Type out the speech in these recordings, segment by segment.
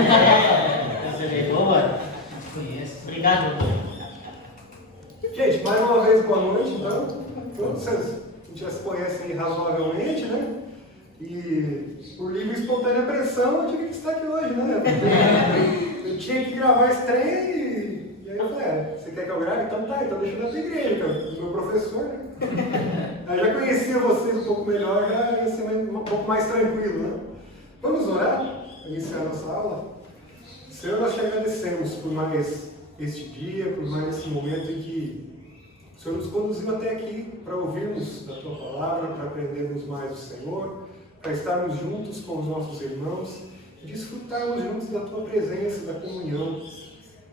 Você vê, boa? Conheço. Obrigado, doutor. Gente, mais uma vez, boa noite, então. Todos vocês já se conhecem razoavelmente, né? E por livre e espontânea pressão, eu tive que estar aqui hoje, né? Eu tinha que gravar esse trem e aí eu falei, você quer que eu grave? Então tá, então deixa eu ir na tua igreja, que é o meu professor, né? Eu já conhecia vocês um pouco melhor, já ia ser um pouco mais tranquilo, né? Vamos orar para iniciar a nossa aula? Senhor, nós te agradecemos por mais este dia, por mais esse momento em que o Senhor nos conduziu até aqui para ouvirmos a Tua Palavra, para aprendermos mais do Senhor, para estarmos juntos com os nossos irmãos e desfrutarmos juntos da Tua presença, da comunhão.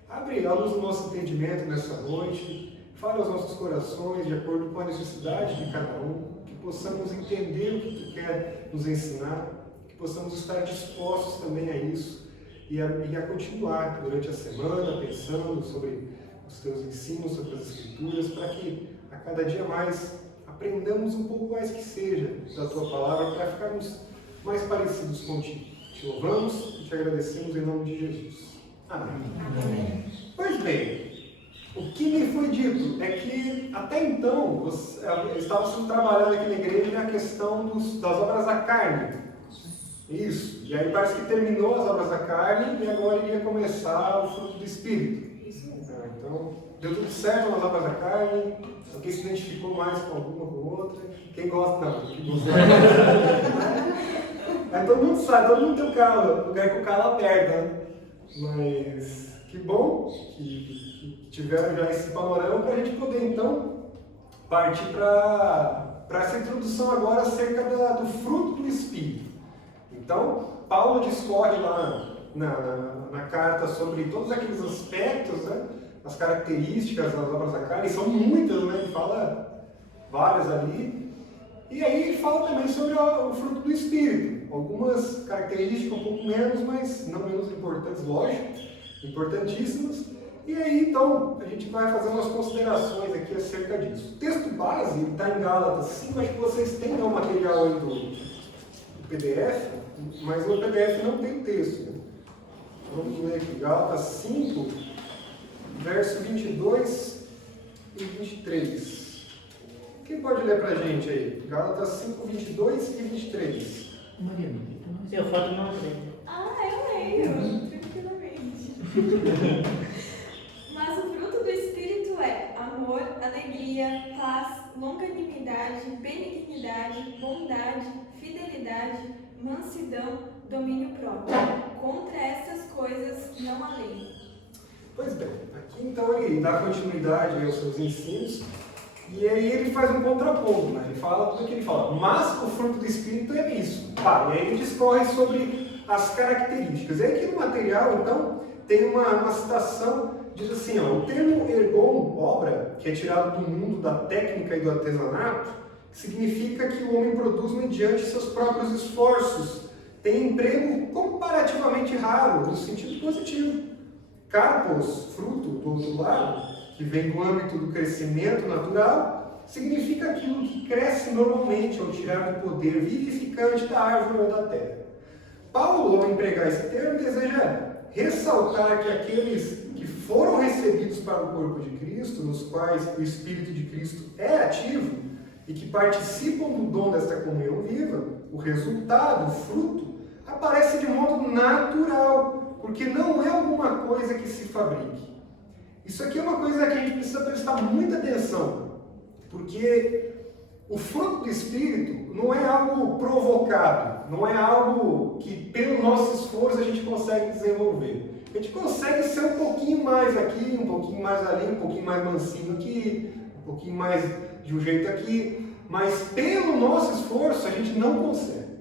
Abre a luz do nosso entendimento nessa noite, fale aos nossos corações de acordo com a necessidade de cada um, que possamos entender o que Tu quer nos ensinar, que possamos estar dispostos também a isso e a continuar durante a semana pensando sobre os Teus ensinos, sobre as Escrituras, para que a cada dia mais aprendamos um pouco mais que seja da Tua Palavra para ficarmos mais parecidos contigo. Te louvamos e te agradecemos em nome de Jesus. Amém. Amém. Pois bem, o que me foi dito é que até então estava sendo trabalhado aqui na igreja a questão das obras da carne. Isso. E aí parece que terminou as obras da carne e agora iria começar o fruto do Espírito. Então, deu tudo certo nas obras da carne. Alguém se identificou mais com alguma ou com outra? Quem gosta, não. Quem gosta. Mas todo mundo sabe, todo mundo tem o lugar que o calo aperta, né? Mas que bom que tiveram já esse panorama para a gente poder então partir para essa introdução agora acerca do fruto do Espírito. Então, Paulo discorre lá na carta sobre todos aqueles aspectos, né? As características das obras da carne, são muitas, né? Ele fala várias ali. E aí ele fala também sobre o fruto do Espírito. Algumas características um pouco menos, mas não menos importantes, lógico, importantíssimas. E aí, então, a gente vai fazer umas considerações aqui acerca disso. O texto base está em Gálatas 5, acho que vocês têm o material aí do PDF, mas no PDF não tem texto. Né? Vamos ler aqui, Gálatas 5, verso 22 e 23. Quem pode ler para a gente aí? Gálatas 5, 22 e 23. Mariana, eu foto não sei. Eu leio, tranquilamente. Mas o fruto do Espírito é amor, alegria, paz, longanimidade, benignidade, bondade, fidelidade, mansidão, domínio próprio. Contra essas coisas não há lei. Pois bem, aqui então ele dá continuidade aos seus ensinos e aí ele faz um contraponto, né? Ele fala tudo o que ele fala, mas o fruto do Espírito é isso. E aí ele discorre sobre as características. E aqui no material, então, tem uma citação, diz assim, ó, o termo ergon, obra, que é tirado do mundo da técnica e do artesanato, significa que o homem produz mediante seus próprios esforços, tem emprego comparativamente raro, no sentido positivo. Carpos, fruto, do outro lado, que vem do âmbito do crescimento natural, significa aquilo que cresce normalmente ao tirar do poder vivificante da árvore ou da terra. Paulo, ao empregar esse termo, deseja ressaltar que aqueles que foram recebidos para o corpo de Cristo, nos quais o Espírito de Cristo é ativo e que participam do dom desta comunhão viva, o resultado, o fruto, aparece de modo natural, porque não é alguma coisa que se fabrique. Isso aqui é uma coisa que a gente precisa prestar muita atenção, porque o fruto do Espírito não é algo provocado, não é algo que pelo nosso esforço a gente consegue desenvolver. A gente consegue ser um pouquinho mais aqui, um pouquinho mais ali, um pouquinho mais mansinho aqui, um pouquinho mais de um jeito aqui, mas pelo nosso esforço a gente não consegue.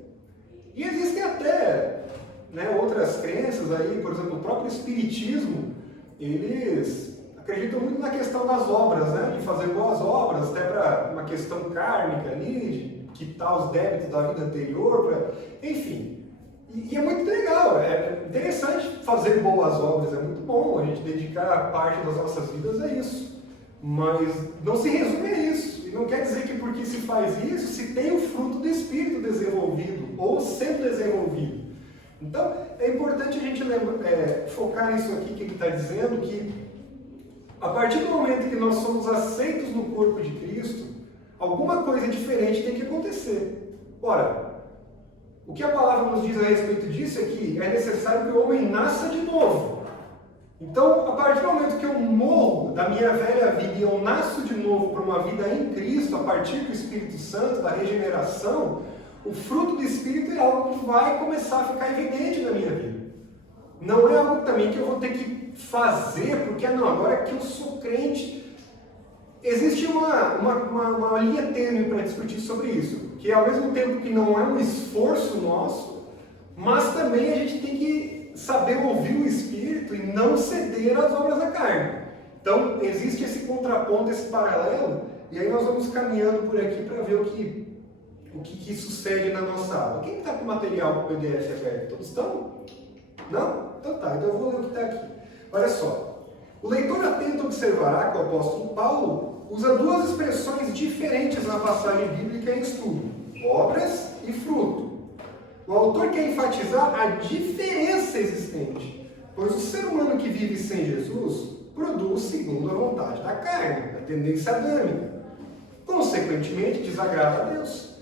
E existem até outras crenças aí, por exemplo, o próprio Espiritismo, eles acreditam muito na questão das obras, né? De fazer boas obras, até para uma questão kármica ali, de quitar os débitos da vida anterior, enfim. E é muito legal, é interessante fazer boas obras, é muito bom a gente dedicar parte das nossas vidas a isso. Mas não se resume a isso. E não quer dizer que porque se faz isso, se tem o fruto do Espírito desenvolvido ou sendo desenvolvido. Então, é importante a gente focar nisso aqui que ele está dizendo, que a partir do momento que nós somos aceitos no corpo de Cristo, alguma coisa diferente tem que acontecer. Ora, o que a palavra nos diz a respeito disso é que é necessário que o homem nasça de novo. Então, a partir do momento que eu morro da minha velha vida e eu nasço de novo para uma vida em Cristo, a partir do Espírito Santo, da regeneração, o fruto do Espírito é algo que vai começar a ficar evidente na minha vida. Não é algo também que eu vou ter que fazer, porque não, agora que eu sou crente. Existe uma linha tênue para discutir sobre isso, que ao mesmo tempo que não é um esforço nosso, mas também a gente tem que saber ouvir o Espírito e não ceder às obras da carne. Então, existe esse contraponto, esse paralelo, e aí nós vamos caminhando por aqui para ver o que sucede na nossa aula. Quem está com o material com o PDF aberto? Todos estão? Não? Então tá, então eu vou ler o que está aqui. Olha só. O leitor atento observará que o apóstolo Paulo usa duas expressões diferentes na passagem bíblica em estudo: obras e fruto. O autor quer enfatizar a diferença existente, pois o ser humano que vive sem Jesus produz segundo a vontade da carne, a tendência adâmica. Consequentemente, desagrada a Deus.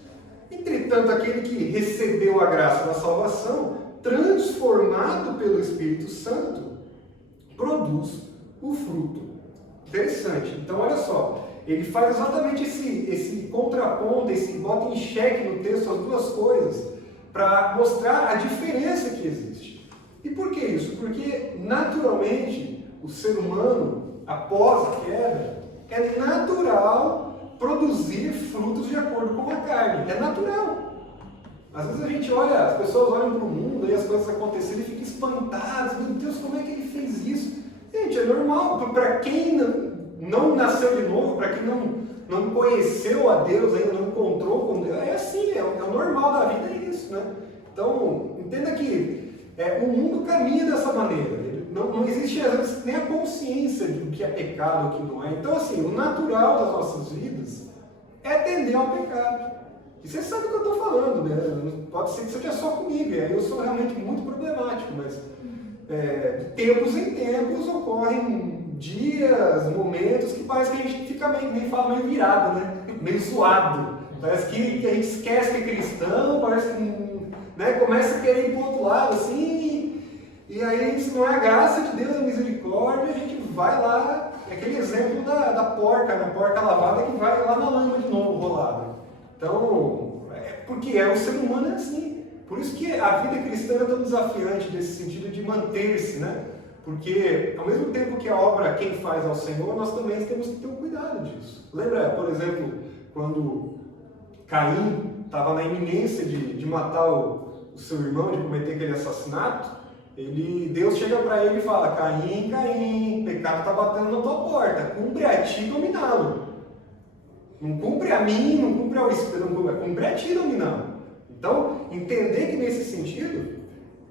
Entretanto, aquele que recebeu a graça da salvação, transformado pelo Espírito Santo, produz o fruto. Interessante. Então, olha só, ele faz exatamente esse contraponto, bota em xeque no texto as duas coisas, para mostrar a diferença que existe. E por que isso? Porque, naturalmente, o ser humano, após a queda, é natural produzir frutos de acordo com a carne. É natural. Às vezes a gente olha, as pessoas olham para o mundo e as coisas acontecerem e ficam espantadas. Meu Deus, como é que ele fez isso? Gente, é normal. Para quem não nasceu de novo, para quem não conheceu a Deus ainda, não encontrou com Deus, é assim, é o normal da vida, é isso, né? Então, entenda que o mundo caminha dessa maneira. Não existe, às vezes, nem a consciência do que é pecado, o que não é. Então, assim, o natural das nossas vidas é tender ao pecado. E você sabe o que eu estou falando, né? Pode ser que seja só comigo, e aí eu sou realmente muito problemático, mas de tempos em tempos ocorrem dias, momentos que parece que a gente fica nem fala meio virado, né? Meio zoado. Parece que a gente esquece que é cristão, parece que começa a querer ir para o outro lado, assim, e aí se não é a graça de Deus, a misericórdia, a gente vai lá, aquele exemplo da porca, na porca lavada que vai lá na lama de novo, rolada. Então, porque o ser humano é assim. Por isso que a vida cristã é tão desafiante nesse sentido de manter-se, né? Porque, ao mesmo tempo que a obra quem faz ao Senhor, nós também temos que ter um cuidado disso. Lembra, por exemplo, quando Caim estava na iminência de matar o seu irmão, de cometer aquele assassinato, Deus chega para ele e fala: Caim, Caim, o pecado está batendo na tua porta, cumpre a ti dominá-lo. Não cumpre a mim, não cumpre ao Espírito, cumpre a ti dominá-lo. Então, entender que nesse sentido,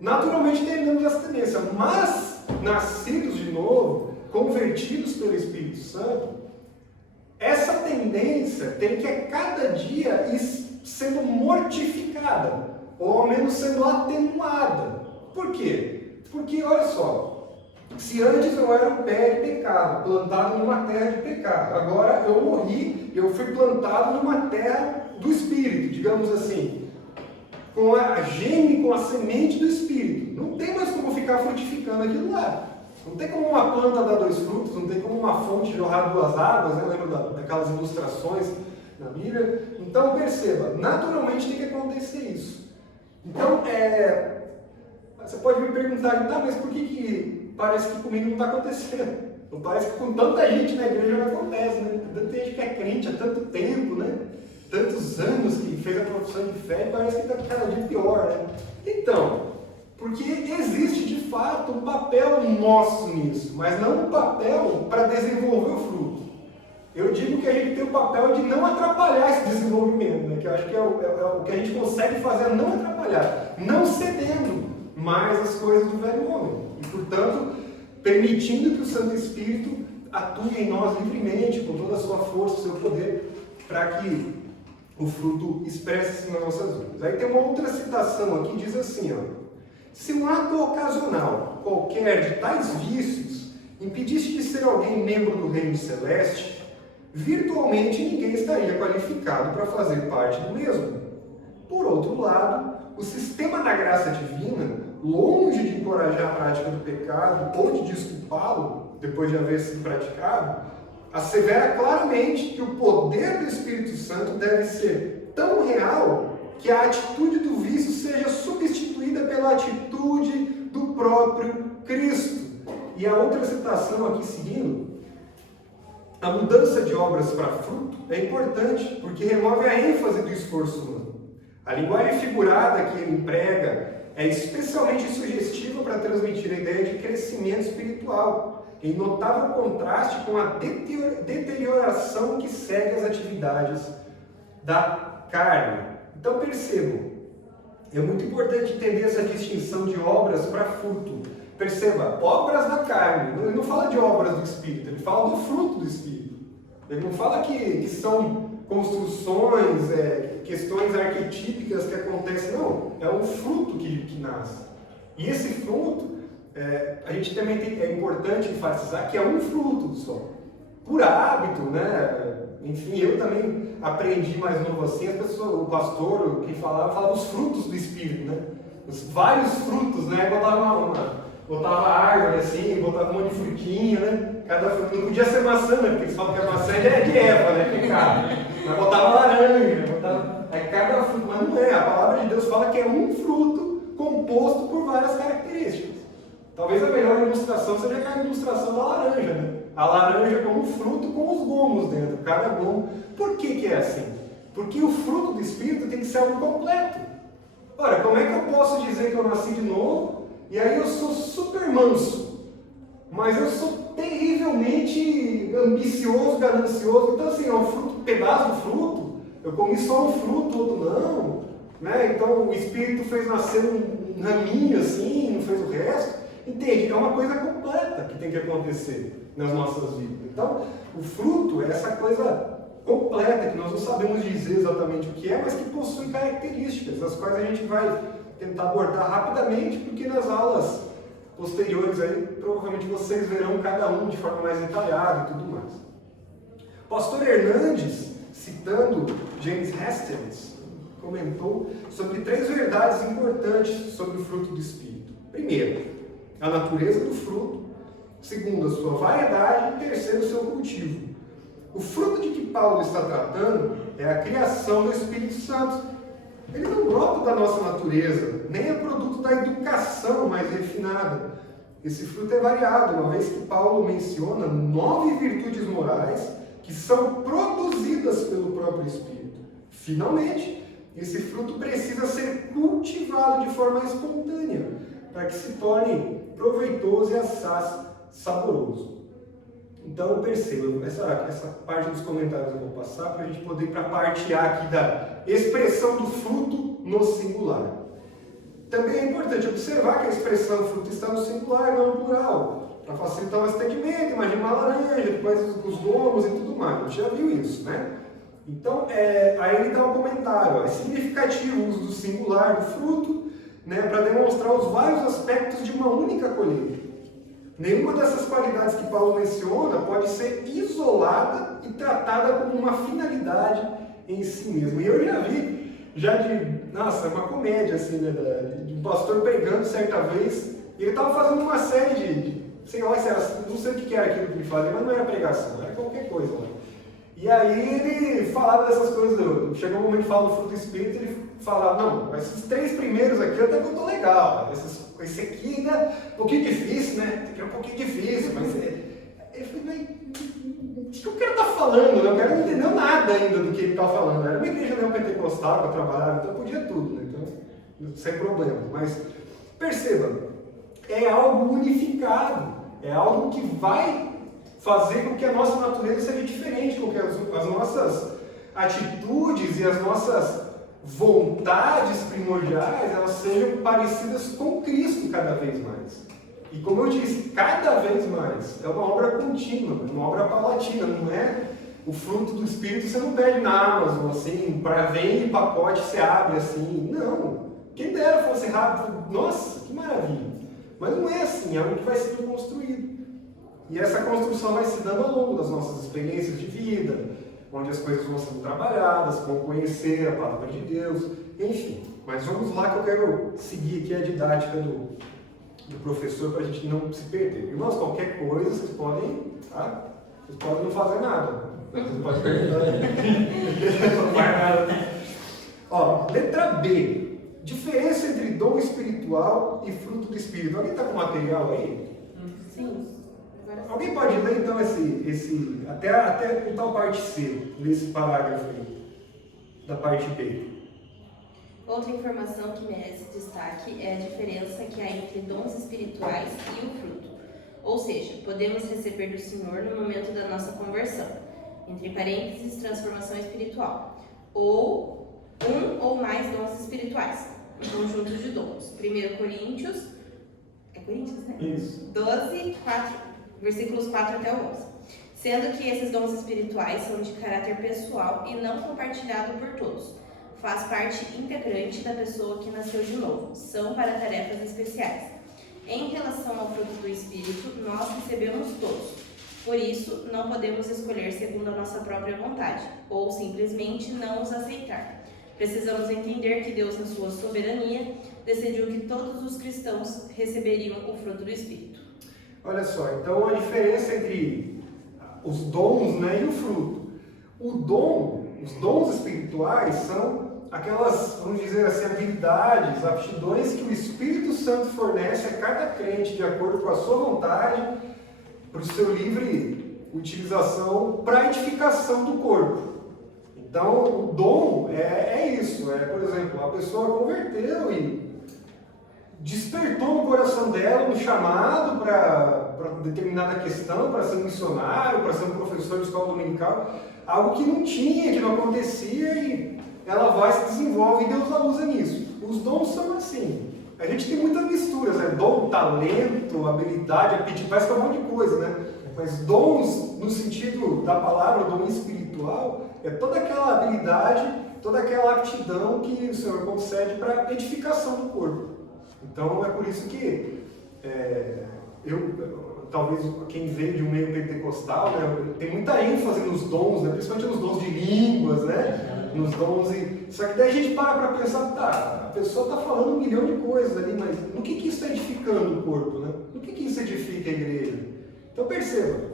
naturalmente teremos essa tendência, mas nascidos de novo, convertidos pelo Espírito Santo, essa tendência tem que a cada dia ir sendo mortificada, ou ao menos sendo atenuada. Por quê? Porque, olha só, se antes eu era um pé de pecado, plantado numa terra de pecado, agora eu morri, eu fui plantado numa terra do Espírito, digamos assim, com a gêmea, com a semente do Espírito. Não tem mais como ficar frutificando aquilo lá. Não tem como uma planta dar 2 frutos, não tem como uma fonte jorrar 2 águas, né? Lembra daquelas ilustrações na Bíblia? Então perceba, naturalmente tem que acontecer isso. Então, você pode me perguntar, tá, mas por que parece que comigo não está acontecendo? Ou parece que com tanta gente na igreja não acontece, né? Tanta gente que é crente há tanto tempo, né? Tantos anos que fez a profissão de fé e parece que está cada dia pior, né? Então, porque existe de fato um papel nosso nisso, mas não um papel para desenvolver o fruto. Eu digo que a gente tem o papel de não atrapalhar esse desenvolvimento, né? Que eu acho que é o que a gente consegue fazer, é não atrapalhar, não cedendo mais as coisas do velho homem. E, portanto, permitindo que o Santo Espírito atue em nós livremente, com toda a sua força, o seu poder, para que o fruto expresse-se nas nossas vidas. Aí tem uma outra citação aqui, diz assim, ó: Se um ato ocasional, qualquer de tais vícios, impedisse de ser alguém membro do reino celeste, virtualmente ninguém estaria qualificado para fazer parte do mesmo. Por outro lado, o sistema da graça divina, longe de encorajar a prática do pecado ou de desculpá-lo, depois de haver sido praticado, assevera claramente que o poder do Espírito Santo deve ser tão real que a atitude do vício seja substituída pela atitude do próprio Cristo. E a outra citação aqui seguindo, a mudança de obras para fruto é importante, porque remove a ênfase do esforço humano. A linguagem figurada que ele emprega é especialmente sugestiva para transmitir a ideia de crescimento espiritual, em notável contraste com a deterioração que segue as atividades da carne. Então percebam, é muito importante entender essa distinção de obras para fruto. Perceba, obras da carne, ele não fala de obras do Espírito, ele fala do fruto do Espírito. Ele não fala que são construções, questões arquetípicas que acontecem, não, é um fruto que nasce. E esse fruto, a gente também é importante enfatizar que é um fruto só. Por hábito, né? Enfim, eu também aprendi mais novo assim, o pastor que falava dos frutos do Espírito, né? Os vários frutos, né? Botava árvore assim, botava um monte de frutinha, né? Cada fruto, não podia ser maçã, né? Porque eles falam que a maçã é de Eva, né? Pecado. Mas botava laranja, aí cada fruto, mas não é. A palavra de Deus fala que é um fruto composto por várias características. Talvez a melhor ilustração seja a ilustração da laranja, né? A laranja como fruto com os gomos dentro, cada gomo. Por que é assim? Porque o fruto do Espírito tem que ser algo completo. Ora, como é que eu posso dizer que eu nasci de novo e aí eu sou super manso, mas eu sou terrivelmente ambicioso, ganancioso? Então assim, é um fruto, pedaço do fruto, eu comi só um fruto, outro não, né? Então o Espírito fez nascer um raminho assim, não fez o resto. Entende? É uma coisa completa que tem que acontecer nas nossas vidas. Então, o fruto é essa coisa completa, que nós não sabemos dizer exatamente o que é, mas que possui características, as quais a gente vai tentar abordar rapidamente, porque nas aulas posteriores aí, provavelmente vocês verão cada um de forma mais detalhada e tudo mais. Pastor Hernandes, citando James Hastings, comentou sobre 3 verdades importantes sobre o fruto do Espírito. Primeiro, a natureza do fruto. Segundo, a sua variedade. E terceiro, o seu cultivo. O fruto de que Paulo está tratando é a criação do Espírito Santo. Ele não brota da nossa natureza, nem é produto da educação mais refinada. Esse fruto é variado, uma vez que Paulo menciona 9 virtudes morais que são produzidas pelo próprio Espírito. Finalmente, esse fruto precisa ser cultivado de forma espontânea, para que se torne proveitoso e assaz saboroso. Então perceba, essa parte dos comentários eu vou passar para a gente poder ir para a parte A aqui da expressão do fruto no singular. Também é importante observar que a expressão fruto está no singular, não no plural, para facilitar o entendimento. Imagina uma laranja, depois os gomos e tudo mais. A gente já viu isso, né? Então, aí ele dá um comentário. É significativo o uso do singular do fruto, né, para demonstrar os vários aspectos de uma única colheita. Nenhuma dessas qualidades que Paulo menciona pode ser isolada e tratada como uma finalidade em si mesmo. E eu já vi, nossa, uma comédia assim, né, de um pastor pregando certa vez, e ele estava fazendo uma série sei lá, não sei o que era aquilo que ele fazia, mas não era pregação, era qualquer coisa lá. E aí ele falava dessas coisas, chegou um momento que fala do fruto do Espírito, ele falava, não, esses 3 primeiros aqui até que eu tô legal, esse aqui ainda é um pouquinho difícil, né? Esse aqui é um pouquinho difícil, mas ele falou, mas o que o cara está falando? Né? O cara não entendeu nada ainda do que ele está falando. Era uma igreja neopentecostal que eu trabalhava, então podia tudo, né? Então, sem problema. Mas perceba, é algo unificado, é algo que vai fazer com que a nossa natureza seja diferente, com que as nossas atitudes e as nossas vontades primordiais elas sejam parecidas com Cristo cada vez mais. E como eu disse, cada vez mais. É uma obra contínua, uma obra paulatina, não é o fruto do Espírito, você não pede na Amazon, assim, para vender pacote, você abre assim. Não. Quem dera fosse rápido, nossa, que maravilha. Mas não é assim, é algo que vai sendo construído. E essa construção vai se dando ao longo das nossas experiências de vida, onde as coisas vão sendo trabalhadas, vão conhecer a palavra de Deus, enfim. Mas vamos lá que eu quero seguir aqui a didática do professor para a gente não se perder. Irmãos, qualquer coisa vocês podem, tá? Vocês podem não fazer nada. Vocês podem perguntar. Não faz nada. Ó, letra B. Diferença entre dom espiritual e fruto do Espírito. Alguém está com material aí? Sim. Alguém pode ler então até o tal parte C, nesse parágrafo aí, da parte B. Outra informação que merece destaque é a diferença que há entre dons espirituais e o fruto. Ou seja, podemos receber do Senhor no momento da nossa conversão, entre parênteses, transformação espiritual, ou um ou mais dons espirituais, um conjunto de dons. 1 Coríntios, é Coríntios, né? Isso. 12, versículos 4 até o 11. Sendo que esses dons espirituais são de caráter pessoal e não compartilhado por todos. Faz parte integrante da pessoa que nasceu de novo. São para tarefas especiais. Em relação ao fruto do Espírito, nós recebemos todos. Por isso, não podemos escolher segundo a nossa própria vontade, ou simplesmente não os aceitar. Precisamos entender que Deus, na sua soberania, decidiu que todos os cristãos receberiam o fruto do Espírito. Olha só, então a diferença entre os dons, né, e o fruto. Os dons espirituais são aquelas, vamos dizer assim, habilidades, aptidões que o Espírito Santo fornece a cada crente de acordo com a sua vontade, para o seu livre utilização para a edificação do corpo. Então, o dom é isso, por exemplo, a pessoa converteu e despertou no coração dela um chamado para determinada questão, para ser um missionário, para ser um professor de escola dominical, algo que não tinha, que não acontecia, e ela vai, se desenvolve e Deus a usa nisso. Os dons são assim. A gente tem muitas misturas, dom, talento, habilidade, apetite, parece que é um monte de coisa, né? Mas dons, no sentido da palavra, dom espiritual, é toda aquela habilidade, toda aquela aptidão que o Senhor concede para a edificação do corpo. Então é por isso que talvez quem veio de um meio pentecostal, né, tem muita ênfase nos dons, né, principalmente nos dons de línguas, né, nos dons. Só que daí a gente para pensar, tá, a pessoa está falando 1 milhão de coisas ali, mas no que isso está edificando o corpo, né? No que isso edifica a igreja? Então perceba,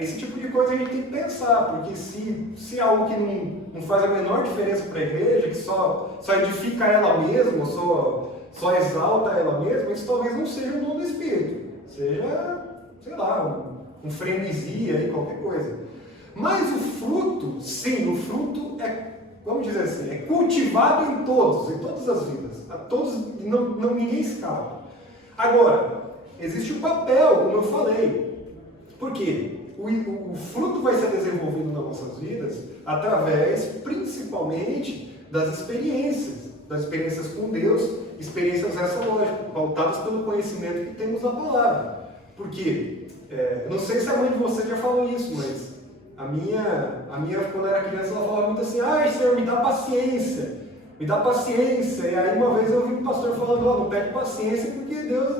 esse tipo de coisa a gente tem que pensar, porque se é algo que não faz a menor diferença para a igreja, que só edifica ela mesma, só exalta ela mesma, isso talvez não seja um dom do Espírito, seja, sei lá, um frenesi aí, qualquer coisa. Mas o fruto, sim, o fruto vamos dizer assim, é cultivado em todas as vidas, a todos, ninguém escapa. Agora, existe o papel, como eu falei, porque o fruto vai ser desenvolvido nas nossas vidas através, principalmente, das experiências com Deus, experiências lógico, pautadas pelo conhecimento que temos da palavra. Porque, não sei se a mãe de vocês já falou isso, mas a minha quando era criança, ela falava muito assim, Senhor, me dá paciência. E aí uma vez eu ouvi um pastor falando, não pede paciência porque Deus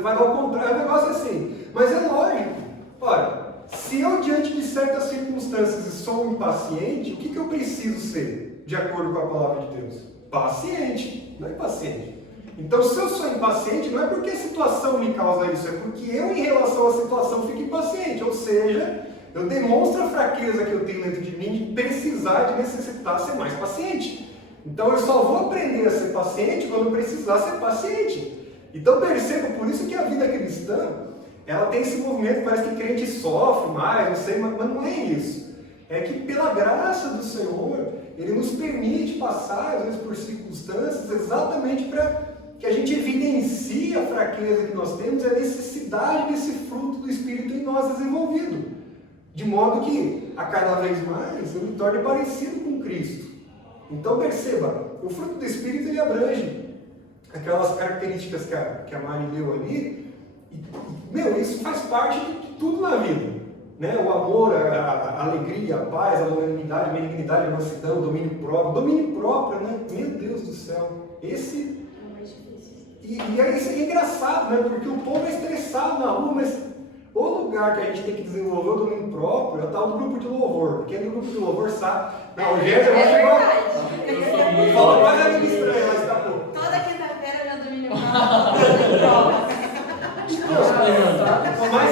vai dar o contrário, um negócio assim. Mas é lógico. Olha, se eu diante de certas circunstâncias sou impaciente, o que eu preciso ser, de acordo com a palavra de Deus? Paciente, não impaciente. Então, se eu sou impaciente, não é porque a situação me causa isso, é porque eu, em relação à situação, fico impaciente. Ou seja, eu demonstro a fraqueza que eu tenho dentro de mim de precisar, de necessitar ser mais paciente. Então, eu só vou aprender a ser paciente quando eu precisar ser paciente. Então, perceba, por isso que a vida cristã, ela tem esse movimento, parece que crente sofre mais, não sei, mas não é isso. É que pela graça do Senhor, Ele nos permite passar, às vezes, por circunstâncias, exatamente para que a gente evidencie a fraqueza que nós temos e a necessidade desse fruto do Espírito em nós desenvolvido. De modo que, a cada vez mais, eu me torne parecido com Cristo. Então, perceba, o fruto do Espírito, ele abrange aquelas características que a Mari leu ali. Isso faz parte de tudo na vida. Né? O amor, a alegria, a paz, a longanimidade, a benignidade, a mansidão, o domínio próprio. Domínio próprio, né? Meu Deus do céu! esse... É mais difícil. E aí isso é engraçado, né? Porque o povo é estressado na rua, mas o lugar que a gente tem que desenvolver o domínio próprio é o tal do grupo de louvor. Quem é do grupo de louvor sabe. Não, o Gênesis verdade. falou quase a língua estranha, mas tá bom. Toda quinta-feira meu domínio próprio. Mas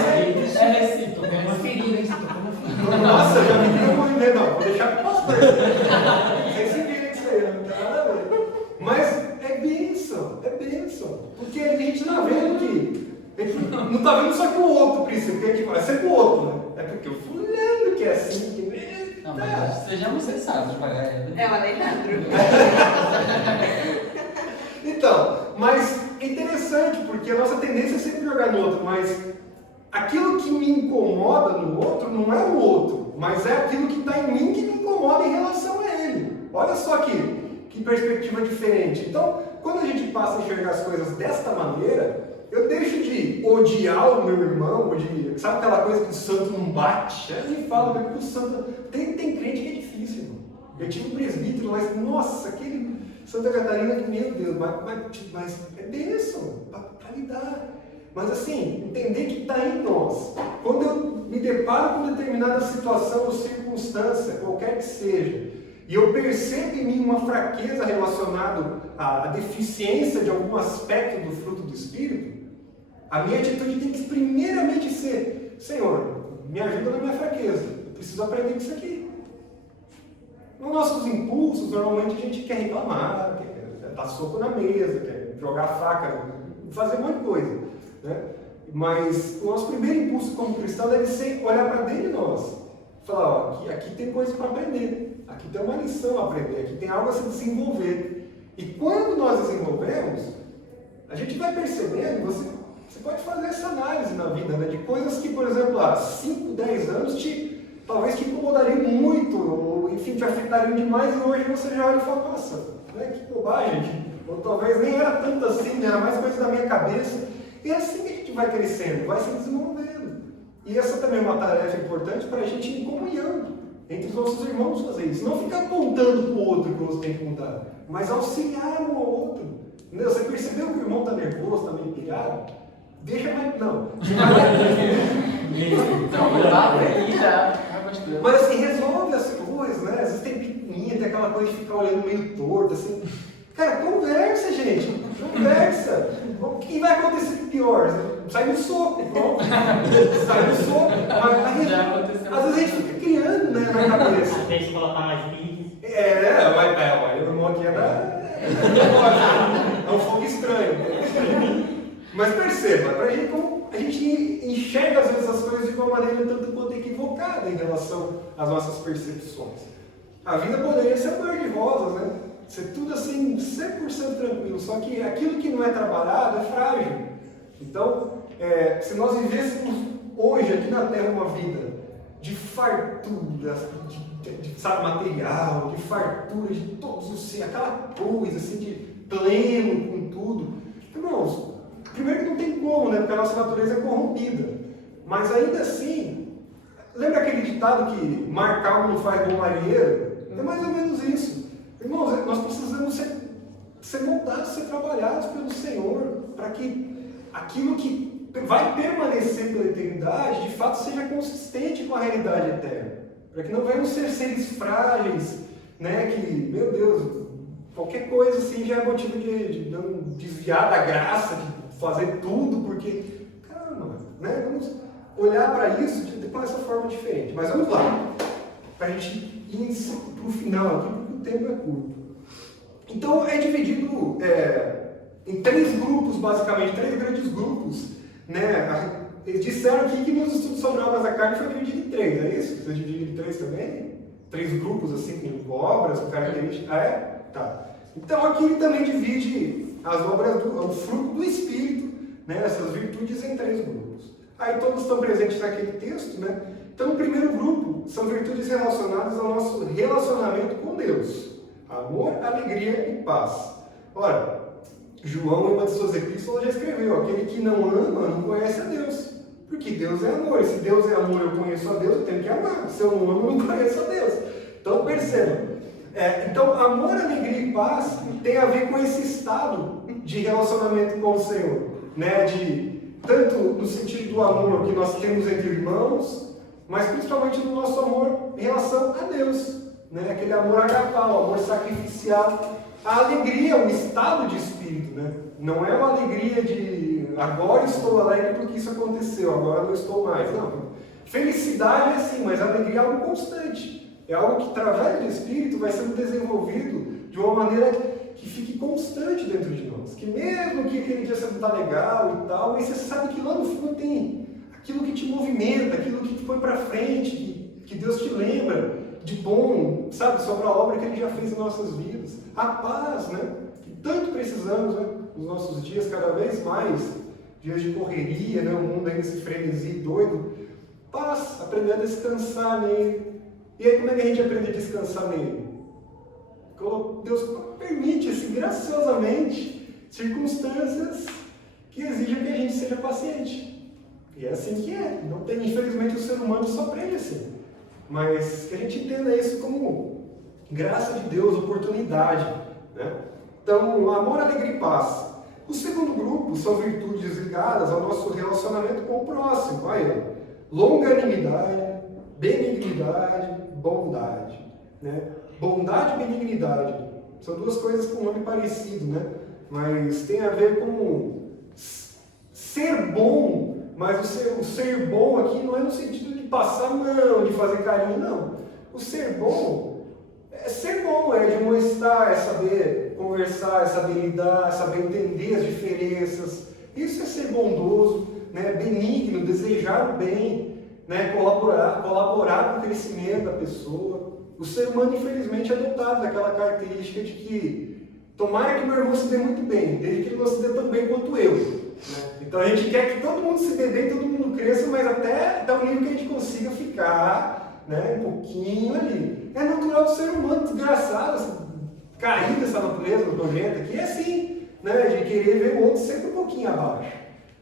É recíproco, é uma ferida, hein? Você tocou uma ferida. nossa, já me deu um movimento, não, vou deixar para o pastor. Vocês se virem que isso aí, não tem nada a ver. Mas é bênção. Porque a gente está vendo que. A gente não está vendo só que o outro precisa, porque a gente vai ser com o outro, né? É porque o fulano que é assim, que. Não, mas sejamos sensatos, É o Alejandro. Então, mas é interessante, porque a nossa tendência é sempre jogar no outro, mas aquilo que me incomoda no outro não é o outro, mas é aquilo que está em mim que me incomoda em relação a ele. Olha só que perspectiva diferente. Então, quando a gente passa a enxergar as coisas desta maneira, eu deixo de odiar o meu irmão, sabe aquela coisa que o santo não bate? A gente fala que o santo... Tem crente que é difícil, irmão. Eu tive um presbítero, mas, nossa, aquele Santa Catarina, que, meu Deus, mas é bênção para lidar. Mas assim, entender que está em nós. Quando eu me deparo com determinada situação ou circunstância, qualquer que seja, e eu percebo em mim uma fraqueza relacionada à deficiência de algum aspecto do fruto do Espírito, a minha atitude tem que primeiramente ser: Senhor, me ajuda na minha fraqueza, eu preciso aprender com isso aqui. Nos nossos impulsos, normalmente a gente quer reclamar, quer dar soco na mesa, quer jogar faca, fazer um monte de coisa, né? Mas o nosso primeiro impulso como cristão deve ser olhar para dentro de nós. Falar, ó, aqui tem coisa para aprender, aqui tem uma lição a aprender, aqui tem algo a se desenvolver. E quando nós desenvolvemos, a gente vai percebendo, você pode fazer essa análise na vida, né, de coisas que, por exemplo, há 5, 10 anos talvez te incomodariam muito, ou enfim, te afetariam demais, e hoje você já olha e fala, nossa, né, que bobagem, ou talvez nem era tanto assim, né, era mais coisa da minha cabeça. E é assim que a gente vai crescendo, vai se desenvolvendo. E essa também é uma tarefa importante para a gente ir em comunhão entre os nossos irmãos fazer isso. Não ficar apontando para o outro que o outro tem que mudar, mas auxiliar um ao outro. Entendeu? Você percebeu que o irmão está nervoso, está meio pilhado? Deixa mais. Não. Mas assim, resolve as coisas, né? Às vezes tem picuinha, tem aquela coisa de ficar olhando meio torto, assim. Cara, conversa, gente. Conversa. O que vai acontecer de pior? Sai no soco, pronto. Sai no soco. Mas, às vezes a gente fica criando, né, na cabeça. Às vezes colocar mais vídeos. O irmão aqui é um fogo estranho. Mas perceba, pra gente, como a gente enxerga às vezes as coisas de uma maneira tanto quanto equivocada em relação às nossas percepções. A vida poderia ser um mar de rosas, né? Ser tudo assim, 100% tranquilo, só que aquilo que não é trabalhado é frágil. Então, se nós vivêssemos hoje aqui na Terra uma vida de fartura, sabe, material, de fartura de todos os seres, aquela coisa assim de pleno com tudo, irmãos, primeiro que não tem como, né? Porque a nossa natureza é corrompida, mas ainda assim, lembra aquele ditado que mar calmo não faz bom marinheiro? É mais ou menos isso. Irmãos, nós precisamos ser moldados, ser trabalhados pelo Senhor, para que aquilo que vai permanecer pela eternidade, de fato, seja consistente com a realidade eterna. Para que não venhamos ser seres frágeis, né, que, meu Deus, qualquer coisa assim já é motivo de não desviar da graça, de fazer tudo, porque, calma, né, vamos olhar para isso com essa forma diferente. Mas vamos lá, para a gente ir para o final aqui, porque o tempo é curto. Então é dividido em 3 grupos, basicamente, 3 grandes grupos, né? Eles disseram aqui que nos estudos sobre obras da carne foi dividido em 3, é isso? Você dividiu em 3 também? 3 grupos assim, com obras, com características? Ah, é? Tá. Então aqui ele também divide as obras, o fruto do Espírito, né? Essas virtudes em 3 grupos. Aí todos estão presentes naquele texto, né? Então o primeiro grupo são virtudes relacionadas ao nosso relacionamento com Deus. Amor, alegria e paz. Ora, João, em uma de suas epístolas, já escreveu: aquele que não ama não conhece a Deus, porque Deus é amor. E se Deus é amor, eu conheço a Deus, eu tenho que amar. Se eu não amo, eu não conheço a Deus. Então percebam, Então, amor, alegria e paz tem a ver com esse estado de relacionamento com o Senhor, né? Tanto no sentido do amor que nós temos entre irmãos, mas principalmente no nosso amor em relação a Deus, né? Aquele amor agapau, amor sacrificial. A alegria é um estado de espírito, né? Não é uma alegria de agora estou alegre porque isso aconteceu, agora não estou mais. Não. Felicidade é assim, mas a alegria é algo constante. É algo que, através do Espírito, vai sendo desenvolvido de uma maneira que fique constante dentro de nós. Que mesmo que aquele dia você não está legal e tal, mas você sabe que lá no fundo tem aquilo que te movimenta, aquilo que te põe para frente, que Deus te lembra de bom, sabe, sobre a obra que Ele já fez em nossas vidas. A paz, né? Que tanto precisamos, né? Nos nossos dias, cada vez mais, dias de correria, né? O mundo aí nesse frenesi doido. Paz, aprender a descansar nele. E aí como é que a gente aprende a descansar nele? Deus permite, assim, graciosamente, circunstâncias que exigem que a gente seja paciente. E é assim que é. Não tem, infelizmente, o ser humano só aprende assim. Mas que a gente entenda isso como graça de Deus, oportunidade, né? Então, amor, alegria e paz. O segundo grupo são virtudes ligadas ao nosso relacionamento com o próximo. Olha, longanimidade, benignidade, bondade, né? Bondade e benignidade são duas coisas com nome parecido, né? Mas tem a ver com ser bom, mas o ser bom aqui não é no sentido de passar a mão, de fazer carinho, não. O ser bom, é demonstrar, é saber conversar, é saber lidar, é saber entender as diferenças. Isso é ser bondoso, né? Benigno, desejar o bem, né? Colaborar com o crescimento da pessoa. O ser humano, infelizmente, é dotado daquela característica de que tomara que meu irmão se dê muito bem, desde que ele não se dê tão bem quanto eu. Né? Então a gente quer que todo mundo se dê bem, todo mundo cresça, mas até dar um nível que a gente consiga ficar, né, um pouquinho ali. É natural do ser humano, desgraçado, cair dessa natureza nojenta aqui, é assim, né, de querer ver o outro sempre um pouquinho abaixo.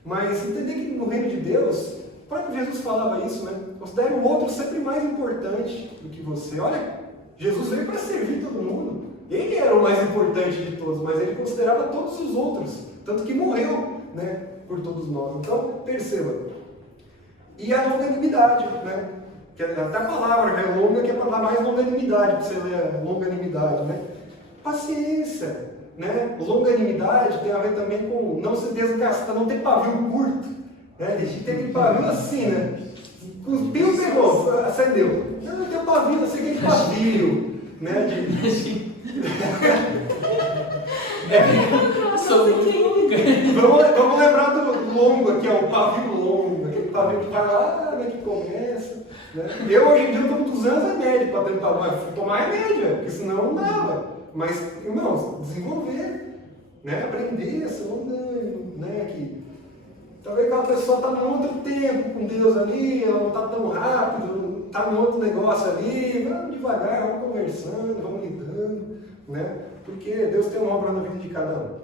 Mas entender que no reino de Deus, o próprio Jesus falava isso, né? Considere o outro sempre mais importante do que você. Olha, Jesus veio para servir todo mundo. Ele era o mais importante de todos, mas ele considerava todos os outros. Tanto que morreu, né, por todos nós. Então, perceba. E a longanimidade, né? Que até a palavra já é longa, que é para dar mais longanimidade, para você ler longanimidade, né? Paciência, né? Longanimidade tem a ver também com não se desgastar, não ter pavio curto. Né? A gente tem aquele pavio assim, né? Cuspiu, pegou, acendeu. Eu não tenho pavio, eu sei que é pavio, né? Vamos lembrar do longo aqui, ó, o pavio longo, aquele pavio que vai lá, né, que começa. Né? Eu hoje em dia estou com 200 remédios para tentar tomar remédio, porque senão não dava. Mas, irmãos, desenvolver, né? Aprender esse longânimo, né? Que talvez aquela pessoa está num outro tempo com Deus ali, ela não está tão rápido, está num outro negócio ali, vamos devagar, vamos conversando, vamos lidando, né? Porque Deus tem uma obra na vida de cada um.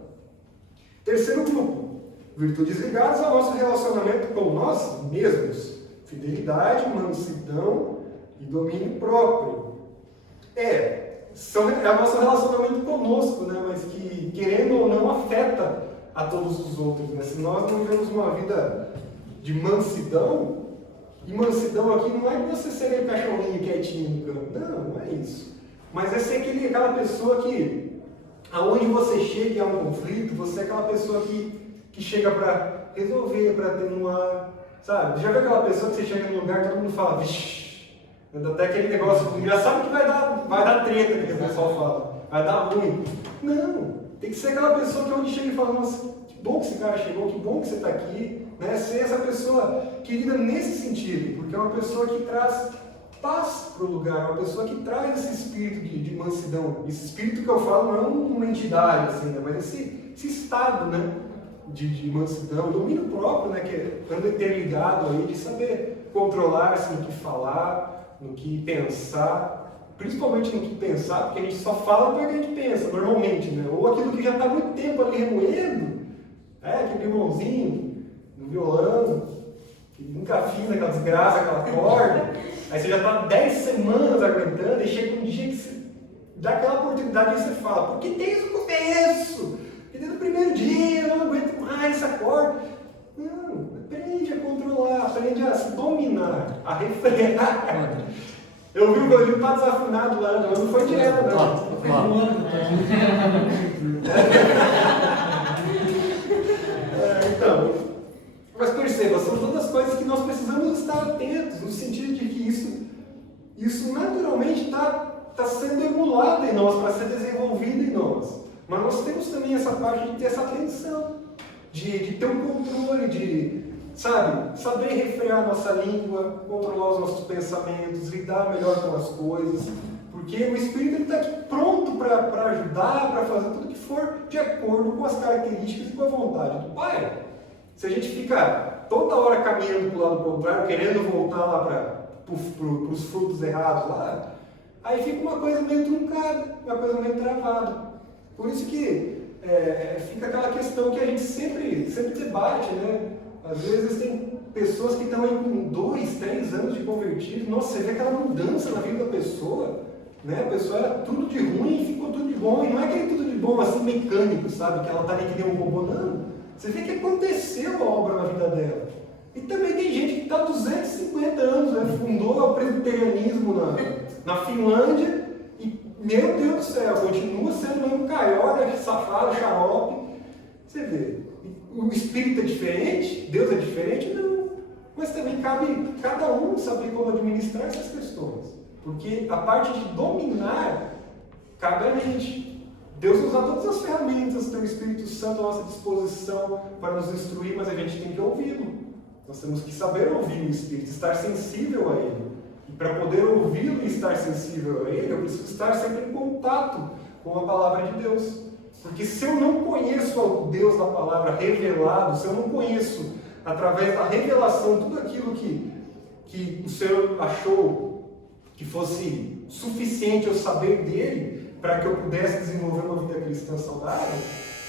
Terceiro grupo, virtudes ligadas ao nosso relacionamento com nós mesmos. Fidelidade, mansidão e domínio próprio. É o nosso relacionamento conosco, né? Mas que, querendo ou não, afeta a todos os outros. Né? Se nós não vivemos uma vida de mansidão, e mansidão aqui não é você ser aquele cachorrinho quietinho no canto, não é isso. Mas é ser aquela pessoa que, aonde você chega e há um conflito, você é aquela pessoa que chega para resolver, para atenuar, sabe? Já viu aquela pessoa que você chega num lugar e todo mundo fala, vixi, até aquele negócio, já sabe que vai dar treta, que o pessoal fala, vai dar ruim. Não, tem que ser aquela pessoa que onde chega e fala, nossa, que bom que esse cara chegou, que bom que você está aqui, né? Ser essa pessoa querida nesse sentido, porque é uma pessoa que traz paz para o lugar, é uma pessoa que traz esse espírito de mansidão. Esse espírito que eu falo não é uma entidade, assim, né? Mas esse estado, né? De mansidão, domínio próprio, né? Que anda interligado aí, de saber controlar-se no que falar, no que pensar, principalmente no que pensar, porque a gente só fala porque a gente pensa, normalmente, né? Ou aquilo que já está há muito tempo ali remoendo, aquele irmãozinho no violão, que nunca afina aquela desgraça, aquela corda, aí você já está 10 semanas aguentando, e chega um dia que você dá aquela oportunidade e você fala, porque desde o começo, porque desde o primeiro dia eu não aguento mais essa corda. Não, aprende a controlar, aprende a se dominar, a refrear. Eu vi o Godinho está desafinado lá, não foi direto não. Então, mas perceba, são todas coisas que nós precisamos estar atentos, no sentido de que isso naturalmente está sendo emulado em nós, para ser desenvolvido em nós. Mas nós temos também essa parte de ter essa atenção, de ter um controle, de, saber refrear a nossa língua, controlar os nossos pensamentos, lidar melhor com as coisas. Porque o Espírito está aqui pronto para ajudar, para fazer tudo que for de acordo com as características e com a vontade do Pai. Se a gente fica toda hora caminhando para o lado contrário, querendo voltar lá para os frutos errados lá, aí fica uma coisa meio truncada, uma coisa meio travada. Por isso que fica aquela questão que a gente sempre debate, né? Às vezes tem pessoas que estão aí com 2, 3 anos de convertido, nossa, você vê aquela mudança na vida da pessoa, né? A pessoa era tudo de ruim e ficou tudo de bom, e não é aquele tudo de bom assim mecânico, sabe? Que ela está ali que nem um robô, não. Você vê que aconteceu a obra na vida dela. E também tem gente que está 250 anos, né? Fundou o presbiterianismo na Finlândia e, meu Deus do céu, continua sendo mesmo caiora, safado, xarope. Você vê, o espírito é diferente, Deus é diferente? Não. Mas também cabe cada um saber como administrar essas questões. Porque a parte de dominar cabe a gente. Deus nos dá todas as ferramentas, tem o Espírito Santo à nossa disposição para nos instruir, mas a gente tem que ouvi-lo. Nós temos que saber ouvir o Espírito, estar sensível a Ele. E para poder ouvi-lo e estar sensível a Ele, eu preciso estar sempre em contato com a Palavra de Deus. Porque se eu não conheço o Deus da Palavra revelado, se eu não conheço através da revelação tudo aquilo que o Senhor achou que fosse suficiente eu saber dele, para que eu pudesse desenvolver uma vida cristã saudável,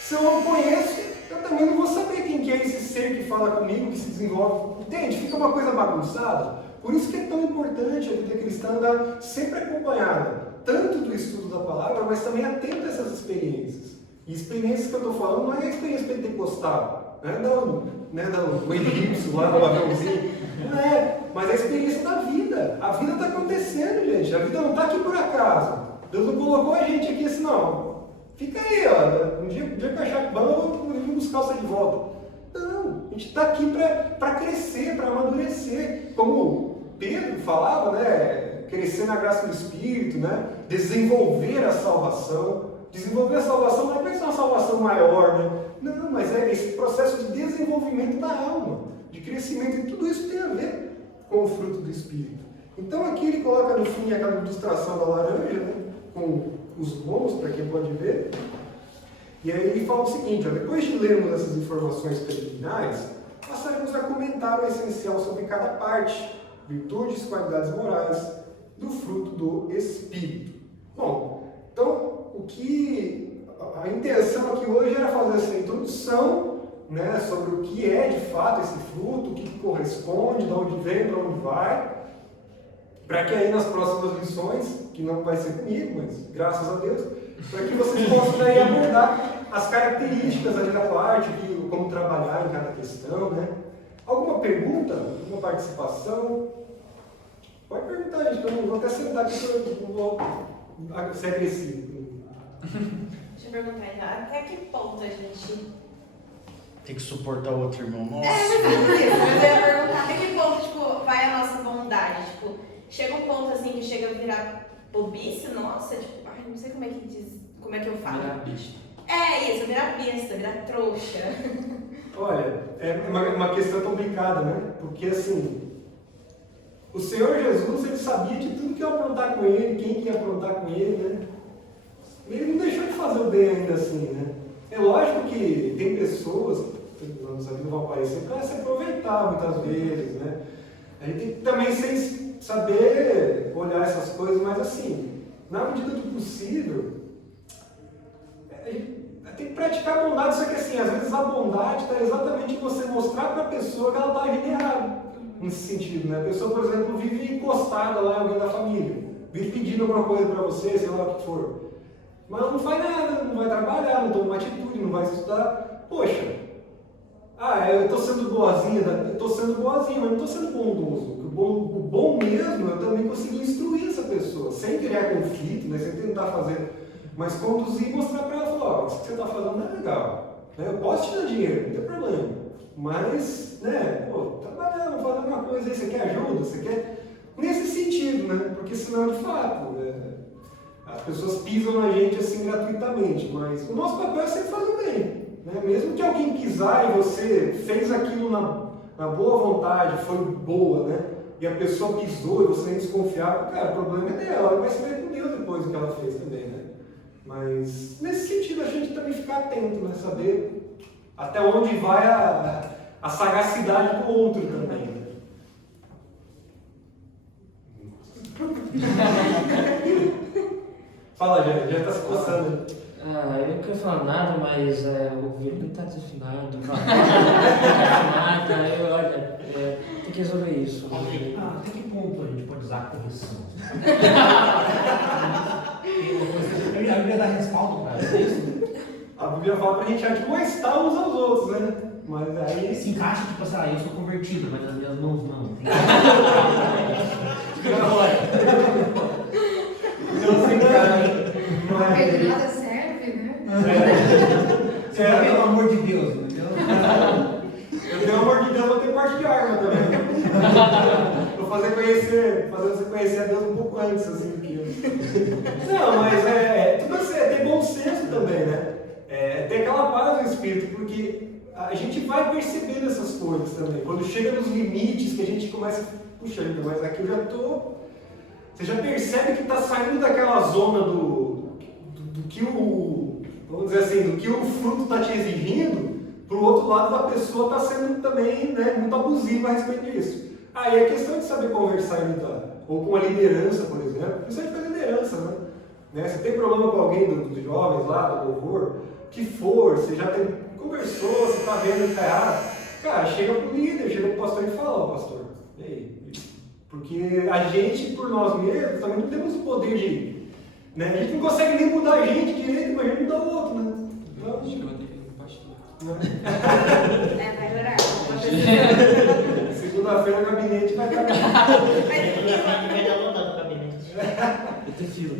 se eu não conheço, eu também não vou saber quem que é esse ser que fala comigo, que se desenvolve. Entende? Fica uma coisa bagunçada. Por isso que é tão importante a vida cristã andar sempre acompanhada, tanto do estudo da palavra, mas também atento a essas experiências. E experiências que eu estou falando não é a experiência pentecostal, não é do elipse lá no aviãozinho, não é, mas a experiência da vida. A vida está acontecendo, gente. A vida não está aqui por acaso. Deus não colocou a gente aqui assim, não. Fica aí, ó. Um dia que eu achar bom, eu vim buscar você de volta. Não, a gente está aqui para crescer, para amadurecer. Como Pedro falava, né? Crescer na graça do Espírito, né? Desenvolver a salvação. Desenvolver a salvação não é para ser uma salvação maior, né? Não, mas é esse processo de desenvolvimento da alma, de crescimento, e tudo isso tem a ver com o fruto do Espírito. Então aqui ele coloca no fim aquela ilustração da laranja, né? Com os bons, para quem pode ver. E aí ele fala o seguinte, ó, depois de lermos essas informações preliminares, passaremos a comentar o essencial sobre cada parte, virtudes, qualidades morais, do fruto do Espírito. Bom, então a intenção aqui hoje era fazer essa introdução, né, sobre o que é de fato esse fruto, o que corresponde, de onde vem, para onde vai, para que aí nas próximas lições, que não vai ser comigo, mas graças a Deus, para que vocês possam aí abordar as características ali da parte, como trabalhar em cada questão, né? Alguma pergunta? Alguma participação? Pode perguntar, gente, que eu não vou até sentar aqui, eu não vou ser agressivo. Deixa eu perguntar já, até que ponto a gente... Tem que suportar o outro irmão. Nossa. Mas eu ia perguntar até que ponto, tipo, vai a nossa bondade, tipo, chega um ponto assim que chega a virar bobice, nossa, tipo, ai, não sei como é que diz, como é que eu falo. Virar bicho. É isso, virar besta, virar trouxa. Olha, é uma questão complicada, né? Porque assim, o Senhor Jesus, ele sabia de tudo que ia aprontar com ele, quem que ia aprontar com ele, né? Ele não deixou de fazer o bem ainda assim, né? É lógico que tem pessoas, na vida vão aparecer, para se aproveitar muitas vezes, né? A gente tem que também saber olhar essas coisas, mas assim, na medida do possível, a gente tem que praticar a bondade, só que assim, às vezes a bondade está exatamente em você mostrar para a pessoa que ela está agindo errado, nesse sentido, né? A pessoa, por exemplo, vive encostada lá em alguém da família. vive pedindo alguma coisa para você, sei lá o que for. Mas não faz nada, não vai trabalhar, não toma uma atitude, não vai estudar. Poxa, eu estou sendo boazinha, mas não estou sendo bondoso. O bom mesmo é eu também conseguir instruir essa pessoa, sem criar conflito, né, sem tentar fazer, mas conduzir e mostrar para ela, falar, isso que você está fazendo não é legal. Né? Eu posso te dar dinheiro, não tem problema. Mas, né, trabalhando, fazendo uma coisa aí, você quer ajuda? Você quer... Nesse sentido, né? Porque senão, de fato, as pessoas pisam na gente assim gratuitamente, mas o nosso papel é sempre fazer o bem. Né? Mesmo que alguém pisar e você fez aquilo na boa vontade, foi boa, né? E a pessoa pisou e você nem desconfiava, cara, o problema é dela, ela vai se ver com Deus depois do que ela fez também, né? Mas nesse sentido a gente também ficar atento, né? Saber até onde vai a sagacidade do outro também, né? Fala, já está se coçando. Eu não quero falar nada, mas o governo está desafinado, olha, tem que resolver isso. Até que ponto a gente pode usar a correção? A Bíblia dá respaldo para isso. A Bíblia fala pra gente admoestar uns aos outros, né? Mas aí... Se encaixa, tipo assim, eu sou convertido, mas as minhas mãos não. Não se encaixa. Porque de nada serve, né? Você vai pelo amor de Deus, entendeu? Eu tenho amor de Deus, vou ter parte de arma também. Vou fazer você conhecer a Deus um pouco antes, assim, do que eu. Não, mas tudo assim, é ter bom senso também, né? É ter aquela paz no espírito, porque a gente vai percebendo essas coisas também. Quando chega nos limites que a gente começa, puxa, mas aqui eu já tô... Você já percebe que está saindo daquela zona do que vamos dizer assim, do que o fruto está te exigindo, para o outro lado da pessoa está sendo também, né, muito abusiva a respeito disso. Aí é questão de saber conversar e lidar. Ou com a liderança, por exemplo, principalmente com a liderança, né? Você tem problema com alguém dos jovens lá, do louvor, que for, você já conversou, você está vendo que está errado, cara, chega pro líder, chega pro pastor e fala, pastor, e aí? Porque a gente, por nós mesmos, também não temos o poder de... Né? A gente não consegue nem mudar a gente direito, mas a gente muda o outro, né? Então, Vai orar. segunda-feira o gabinete vai estar... Vai ter que Vai dar vontade no gabinete. Eu tenho fila.